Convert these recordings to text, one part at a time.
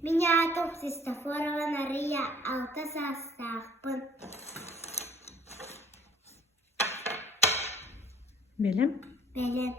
Меня топ Христофорова Нария Алтасастахпын. Белем. Белем.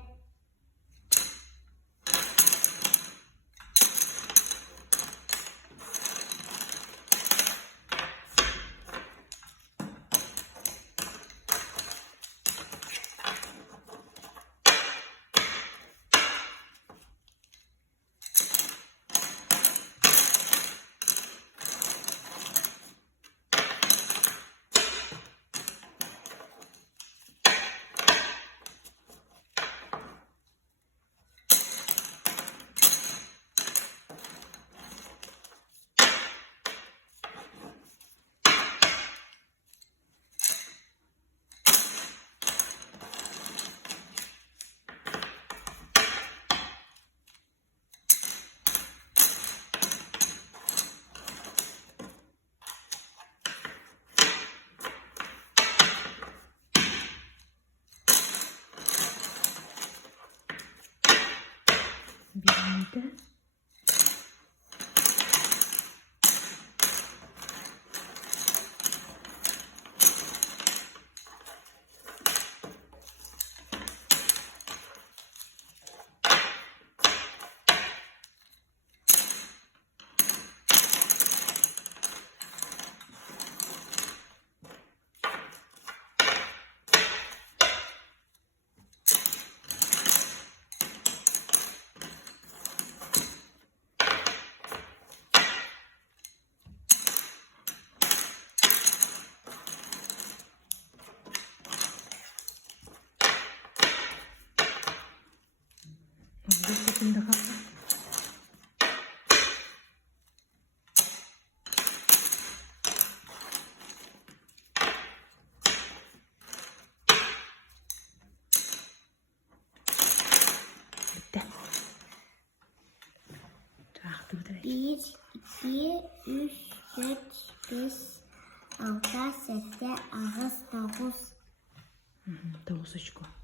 Bir de. Bir şekilde kapat. Bitti. Traktör direkt. 1, 2, 3, 4, 5, 6, 7, 8, 9. 9 очко.